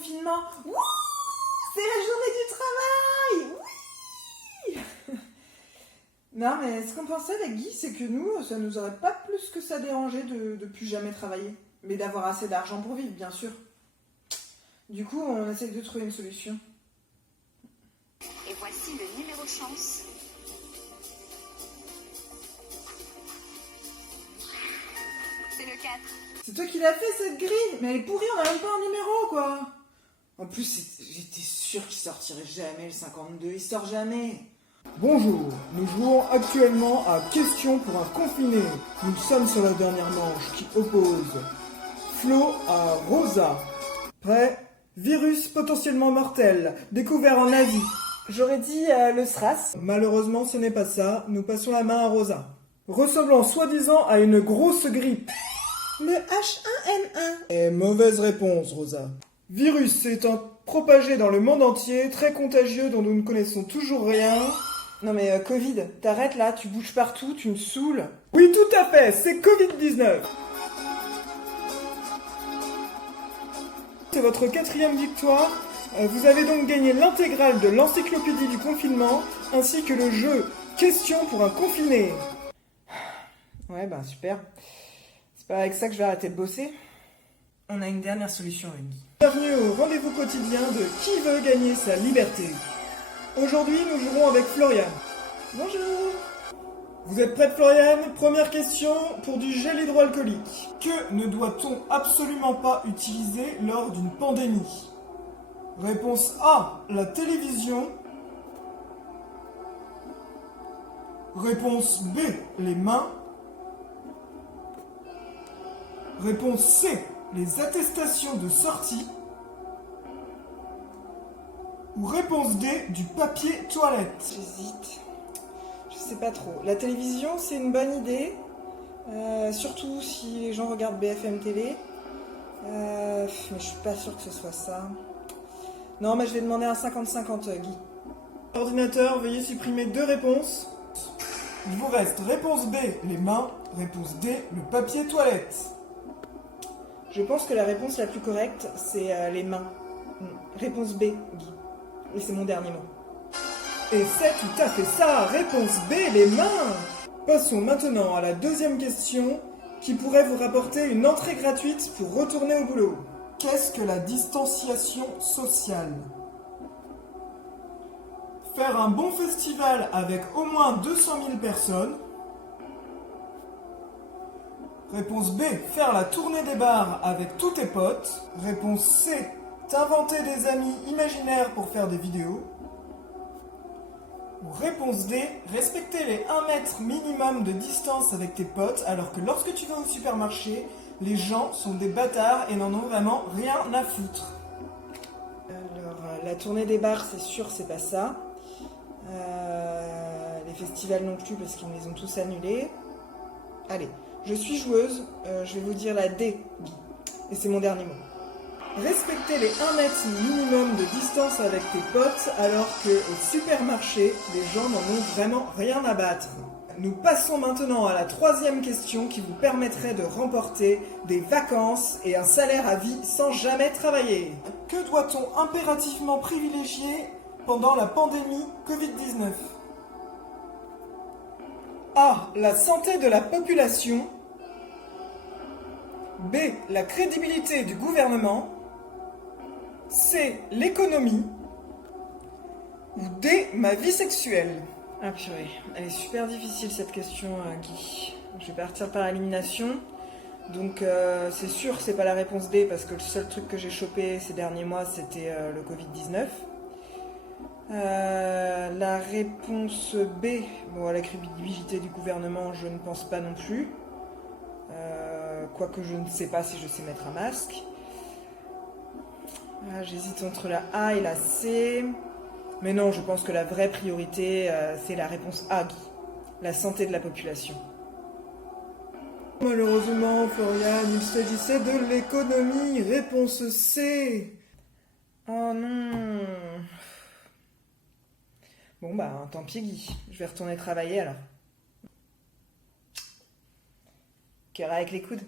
confinement. Wouh! C'est la journée du travail! Oui! Non, mais ce qu'on pensait avec Guy, c'est que nous, ça nous aurait pas plus que ça dérangé de plus jamais travailler. Mais d'avoir assez d'argent pour vivre, bien sûr. Du coup, on essaye de trouver une solution. Et voici le numéro chance. C'est le 4. C'est toi qui l'as fait, cette grille? Mais elle est pourrie, on a même pas un numéro, quoi. En plus, j'étais sûre qu'il sortirait jamais le 52, il sort jamais. Bonjour, nous jouons actuellement à Question pour un confiné. Nous sommes sur la dernière manche qui oppose Flo à Rosa. Prêt? Virus potentiellement mortel, découvert en Asie. J'aurais dit le SRAS. Malheureusement, ce n'est pas ça. Nous passons la main à Rosa. Ressemblant soi-disant à une grosse grippe. Le H1N1. Et mauvaise réponse, Rosa. Virus s'étant propagé dans le monde entier, très contagieux dont nous ne connaissons toujours rien. Non mais Covid, t'arrêtes là, tu bouges partout, tu me saoules. Oui, tout à fait, c'est Covid-19. C'est votre 4e victoire. Vous avez donc gagné l'intégrale de l'encyclopédie du confinement, ainsi que le jeu Question pour un confiné. Ouais, bah super. C'est pas avec ça que je vais arrêter de bosser. On a une dernière solution avec Guy. Bienvenue au rendez-vous quotidien de Qui veut gagner sa liberté. Aujourd'hui, nous jouerons avec Floriane. Bonjour. Vous êtes prête, Floriane? Première question pour du gel hydroalcoolique. Que ne doit-on absolument pas utiliser lors d'une pandémie? Réponse A, la télévision. Réponse B, les mains. Réponse C, les attestations de sortie. Ou réponse D, du papier toilette. J'hésite. Je sais pas trop. La télévision, c'est une bonne idée. Surtout si les gens regardent BFM TV. Mais je suis pas sûre que ce soit ça. Non, mais je vais demander un 50-50, Guy. Ordinateur, veuillez supprimer 2 réponses. Il vous reste réponse B, les mains. Réponse D, le papier toilette. Je pense que la réponse la plus correcte, c'est les mains. Réponse B, Guy. Et c'est mon dernier mot. Et c'est tout à fait ça, réponse B, les mains. Passons maintenant à la 2e question qui pourrait vous rapporter une entrée gratuite pour retourner au boulot. Qu'est-ce que la distanciation sociale? Faire un bon festival avec au moins 200 000 personnes. Réponse B, faire la tournée des bars avec tous tes potes. Réponse C, t'inventer des amis imaginaires pour faire des vidéos. Ou réponse D, respecter les 1 mètre minimum de distance avec tes potes alors que lorsque tu vas au supermarché, les gens sont des bâtards et n'en ont vraiment rien à foutre. Alors, la tournée des bars, c'est sûr, c'est pas ça. Les festivals non plus parce qu'ils me les ont tous annulés. Allez, je suis joueuse, je vais vous dire la D, Guy. Et c'est mon dernier mot. Respecter les 1 mètre minimum de distance avec tes potes alors qu'au supermarché, les gens n'en ont vraiment rien à battre. Nous passons maintenant à la 3e question qui vous permettrait de remporter des vacances et un salaire à vie sans jamais travailler. Que doit-on impérativement privilégier pendant la pandémie Covid-19? A. La santé de la population. B. La crédibilité du gouvernement. C. L'économie. Ou D. Ma vie sexuelle. Ah purée, elle est super difficile cette question, Guy. Je vais partir par élimination. Donc c'est sûr c'est pas la réponse D parce que le seul truc que j'ai chopé ces derniers mois c'était le Covid-19. La réponse B, bon à la crédibilité du gouvernement je ne pense pas non plus. Quoique je ne sais pas si je sais mettre un masque. J'hésite entre la A et la C. Mais non, je pense que la vraie priorité, c'est la réponse A, Guy. La santé de la population. Malheureusement, Floriane, il s'agissait de l'économie. Réponse C. Oh non. Bon bah, tant pis, Guy. Je vais retourner travailler alors. Cœur avec les coudes.